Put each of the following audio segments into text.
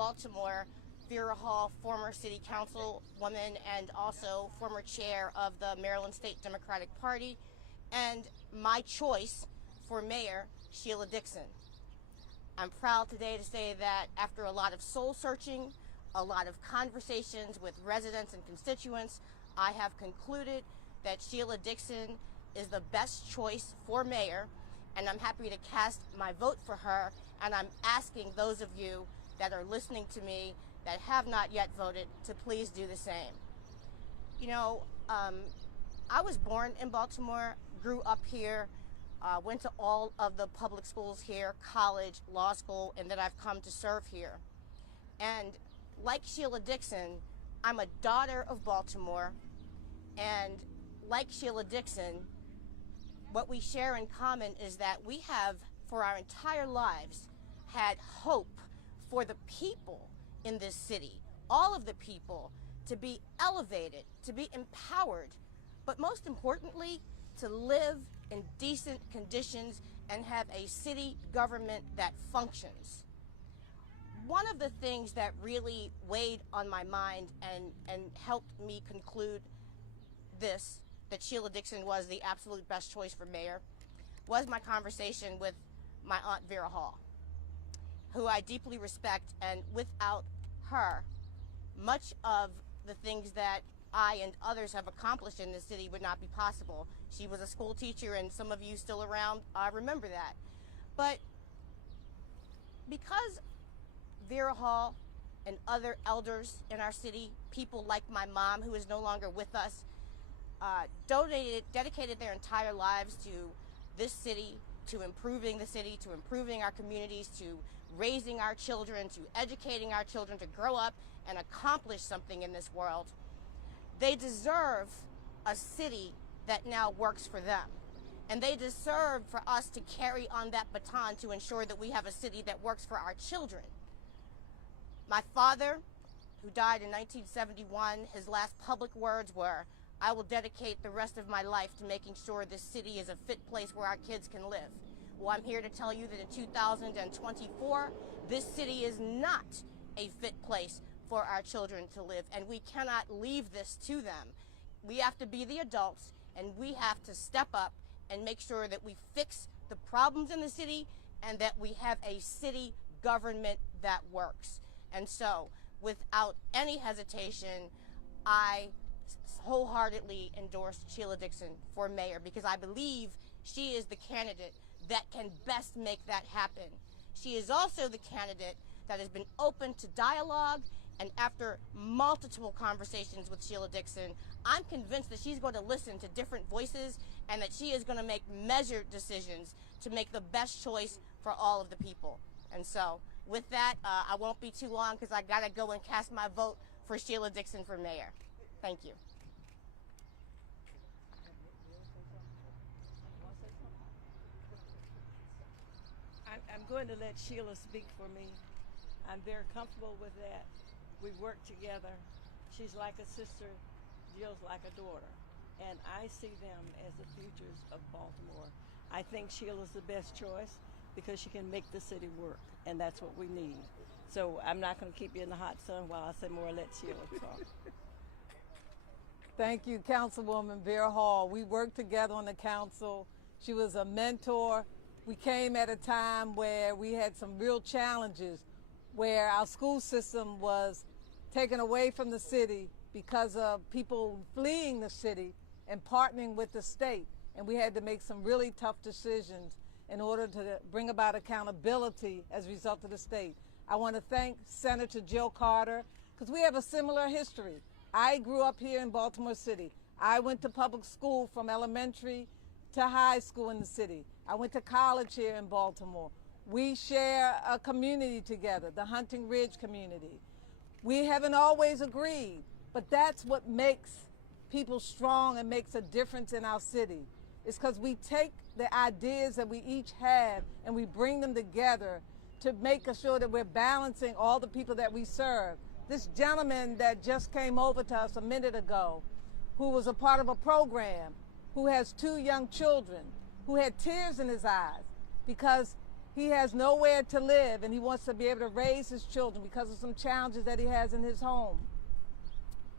Baltimore, Vera Hall, former city councilwoman and also former chair of the Maryland State Democratic Party, and my choice for mayor, Sheila Dixon. I'm proud today to say that after a lot of soul searching, a lot of conversations with residents and constituents, I have concluded that Sheila Dixon is the best choice for mayor, and I'm happy to cast my vote for her, and I'm asking those of you that are listening to me that have not yet voted to please do the same. You know, I was born in Baltimore, grew up here, went to all of the public schools here, college, law school, and then I've come to serve here. And like Sheila Dixon, I'm a daughter of Baltimore, and like Sheila Dixon, what we share in common is that we have, for our entire lives, had hope for the people in this city, all of the people, to be elevated, to be empowered, but most importantly, to live in decent conditions and have a city government that functions. One of the things that really weighed on my mind and helped me conclude this, that Sheila Dixon was the absolute best choice for mayor, was my conversation with my Aunt Vera Hall, who I deeply respect, and without her, much of the things that I and others have accomplished in this city would not be possible. She was a school teacher, and some of you still around remember that. But because Vera Hall and other elders in our city, people like my mom, who is no longer with us, dedicated their entire lives to this city, to improving the city, to improving our communities, to raising our children, to educating our children to grow up and accomplish something in this world, they deserve a city that now works for them. And they deserve for us to carry on that baton to ensure that we have a city that works for our children. My father, who died in 1971, his last public words were, "I will dedicate the rest of my life to making sure this city is a fit place where our kids can live." Well, I'm here to tell you that in 2024, this city is not a fit place for our children to live, and we cannot leave this to them. We have to be the adults, and we have to step up and make sure that we fix the problems in the city and that we have a city government that works. And so, without any hesitation, I wholeheartedly endorse Sheila Dixon for mayor because I believe she is the candidate that can best make that happen. She is also the candidate that has been open to dialogue, and after multiple conversations with Sheila Dixon, I'm convinced that she's going to listen to different voices and that she is going to make measured decisions to make the best choice for all of the people. And so, with that, I won't be too long because I got to go and cast my vote for Sheila Dixon for mayor. Thank you. I'm going to let Sheila speak for me. I'm very comfortable with that. We work together. She's like a sister, Jill's like a daughter. And I see them as the futures of Baltimore. I think Sheila's the best choice because she can make the city work, and that's what we need. So I'm not going to keep you in the hot sun while I say more. Let Sheila talk. Thank you, Councilwoman Vera Hall. We worked together on the council. She was a mentor. We came at a time where we had some real challenges, where our school system was taken away from the city because of people fleeing the city and partnering with the state. And we had to make some really tough decisions in order to bring about accountability as a result of the state. I want to thank Senator Jill Carter because we have a similar history. I grew up here in Baltimore City. I went to public school from elementary to high school in the city. I went to college here in Baltimore. We share a community together, the Hunting Ridge community. We haven't always agreed, but that's what makes people strong and makes a difference in our city. It's because we take the ideas that we each have and we bring them together to make sure that we're balancing all the people that we serve. This gentleman that just came over to us a minute ago, who was a part of a program, who has 2 young children, who had tears in his eyes because he has nowhere to live and he wants to be able to raise his children because of some challenges that he has in his home.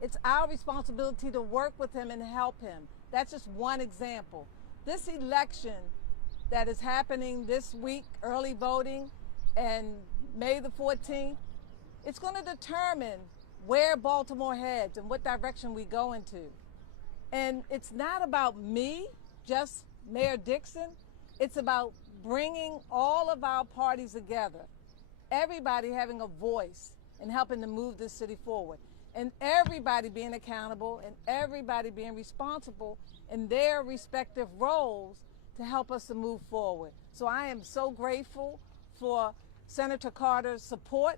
It's our responsibility to work with him and help him. That's just one example. This election that is happening this week, early voting, and May the 14th, it's going to determine where Baltimore heads and what direction we go into. And it's not about me, just Mayor Dixon. It's about bringing all of our parties together, everybody having a voice and helping to move this city forward, and everybody being accountable and everybody being responsible in their respective roles to help us to move forward. So I am so grateful for Senator Carter's support.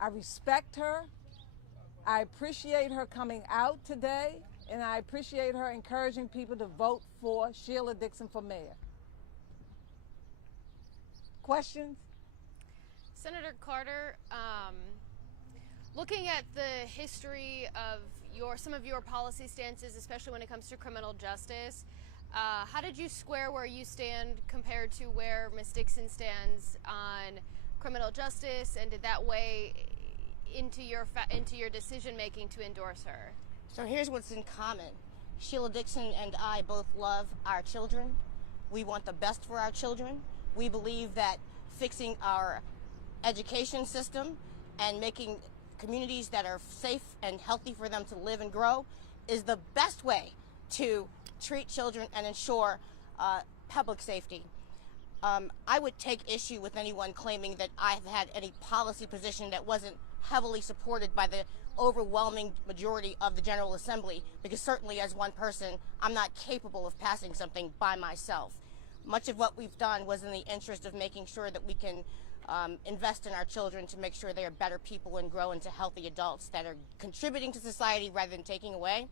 I respect her. I appreciate her coming out today, and I appreciate her encouraging people to vote for Sheila Dixon for mayor. Questions? Senator Carter, looking at the history of some of your policy stances, especially when it comes to criminal justice, how did you square where you stand compared to where Ms. Dixon stands on criminal justice, and did that weigh into your decision making to endorse her? So here's what's in common. Sheila Dixon and I both love our children. We want the best for our children. We believe that fixing our education system and making communities that are safe and healthy for them to live and grow is the best way to treat children and ensure public safety. I would take issue with anyone claiming that I've had any policy position that wasn't heavily supported by the overwhelming majority of the General Assembly, because certainly as one person, I'm not capable of passing something by myself. Much of what we've done was in the interest of making sure that we can invest in our children to make sure they are better people and grow into healthy adults that are contributing to society rather than taking away.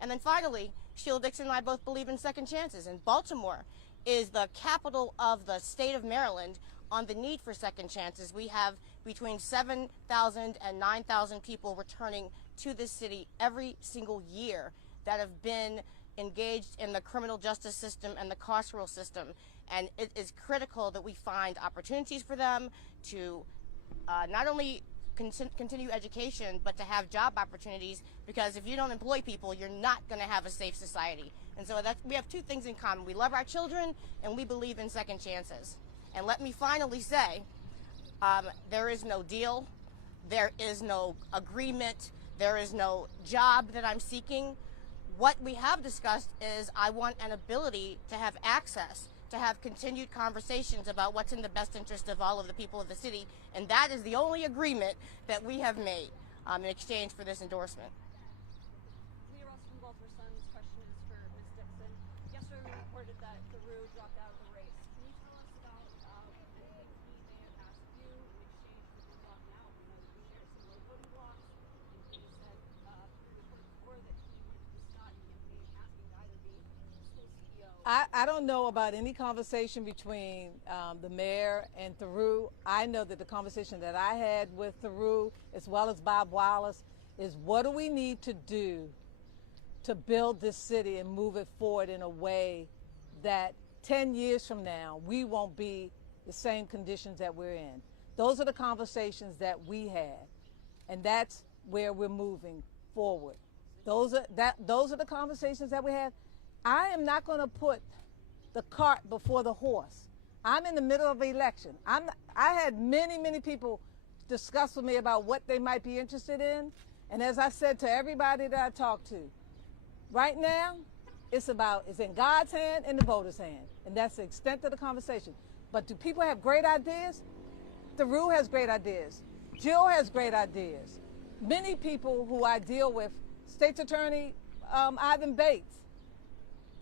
And then finally, Sheila Dixon and I both believe in second chances, and Baltimore is the capital of the state of Maryland on the need for second chances. We have between 7,000 and 9,000 people returning to this city every single year that have been engaged in the criminal justice system and the carceral system. And it is critical that we find opportunities for them to not only continue education, but to have job opportunities, because if you don't employ people, you're not going to have a safe society. And so we have two things in common. We love our children, and we believe in second chances. And let me finally say, there is no deal, there is no agreement, there is no job that I'm seeking. What we have discussed is I want an ability to have access, to have continued conversations about what's in the best interest of all of the people of the city, and that is the only agreement that we have made in exchange for this endorsement. Mayoral from Baltimore Sun's question is for Ms. Dixon. Yesterday we reported that Theroux dropped out of the race. Can you tell us about anything he may have asked you in exchange for him dropping out? We know that you shared some low voting blocks, and he said we reported before that he went to the Scott campaign asking to either be school CEO. I don't know about any conversation between the mayor and Theroux. I know that the conversation that I had with Theroux, as well as Bob Wallace, is what do we need to do to build this city and move it forward in a way that 10 years from now, we won't be the same conditions that we're in. Those are the conversations that we had, and that's where we're moving forward. Those are the conversations that we have. I am not going to put the cart before the horse. I'm in the middle of an election. I had many people discuss with me about what they might be interested in, and as I said to everybody that I talked to, right now, it's in God's hand and the voters' hand, and that's the extent of the conversation. But do people have great ideas? Theroux has great ideas. Jill has great ideas. Many people who I deal with, State's Attorney Ivan Bates,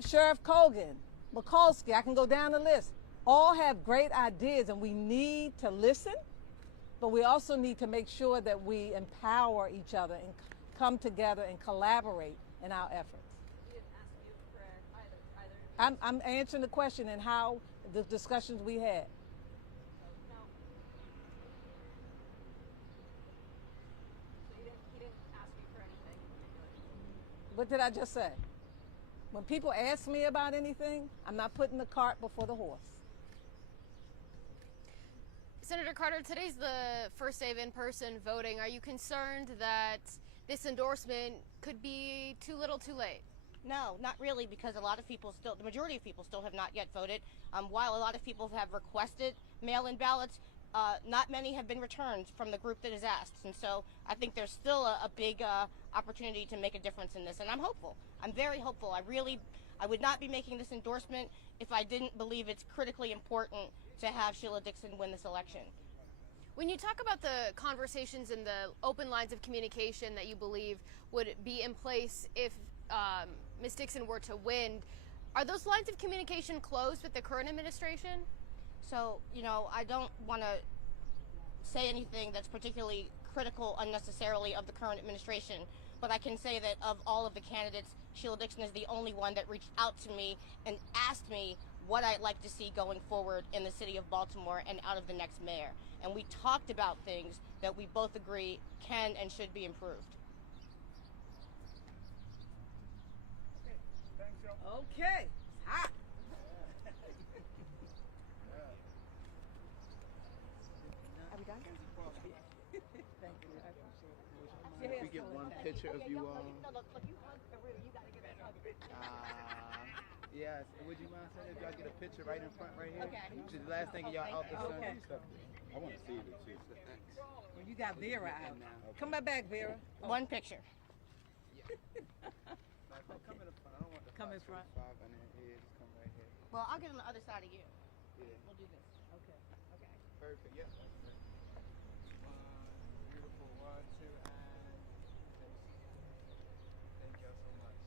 Sheriff Colgan, Mikulski, I can go down the list, all have great ideas, and we need to listen, but we also need to make sure that we empower each other and come together and collaborate in our efforts. He didn't ask you for either. I'm answering the question and how the discussions we had. No. So he didn't ask you for anything in particular. What did I just say? When people ask me about anything, I'm not putting the cart before the horse. Senator Carter, today's the first day of in-person voting. Are you concerned that this endorsement could be too little too late? No, not really, because a lot of people still, the majority of people still have not yet voted. While a lot of people have requested mail-in ballots, not many have been returned from the group that has asked. And so I think there's still a big opportunity to make a difference in this. And I'm hopeful. I'm very hopeful. I would not be making this endorsement if I didn't believe it's critically important to have Sheila Dixon win this election. When you talk about the conversations and the open lines of communication that you believe would be in place if Ms. Dixon were to win, are those lines of communication closed with the current administration? So, I don't want to say anything that's particularly critical unnecessarily of the current administration, but I can say that of all of the candidates, Sheila Dixon is the only one that reached out to me and asked me what I'd like to see going forward in the city of Baltimore and out of the next mayor. And we talked about things that we both agree can and should be improved. Okay. It's hot. Are we done? Thank you. I appreciate it. If we get one picture of you all. No, look, you hug everybody. You got to give that hug. Yes. Would you mind saying if y'all get a picture right in front right here? Okay. Which is the last thing of y'all out the sun. Okay. I want to see it too. Well, you got Vera out. Come back, Vera. One picture. Come in the front. I don't want the Come in front. five and then here. Just come right here. Well, I'll get on the other side of you. Yeah. We'll do this. Okay. Okay. Perfect. Yep. Beautiful. 1, 2, and thank y'all so much.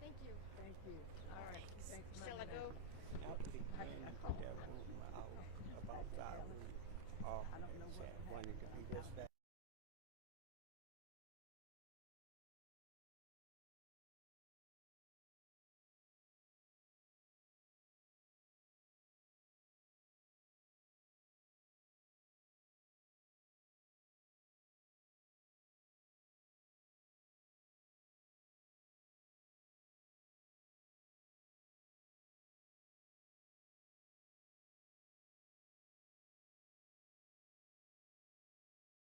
Thank you. Thank you. All right. Thanks so Shall I much. go? About 5 I don't know what happened.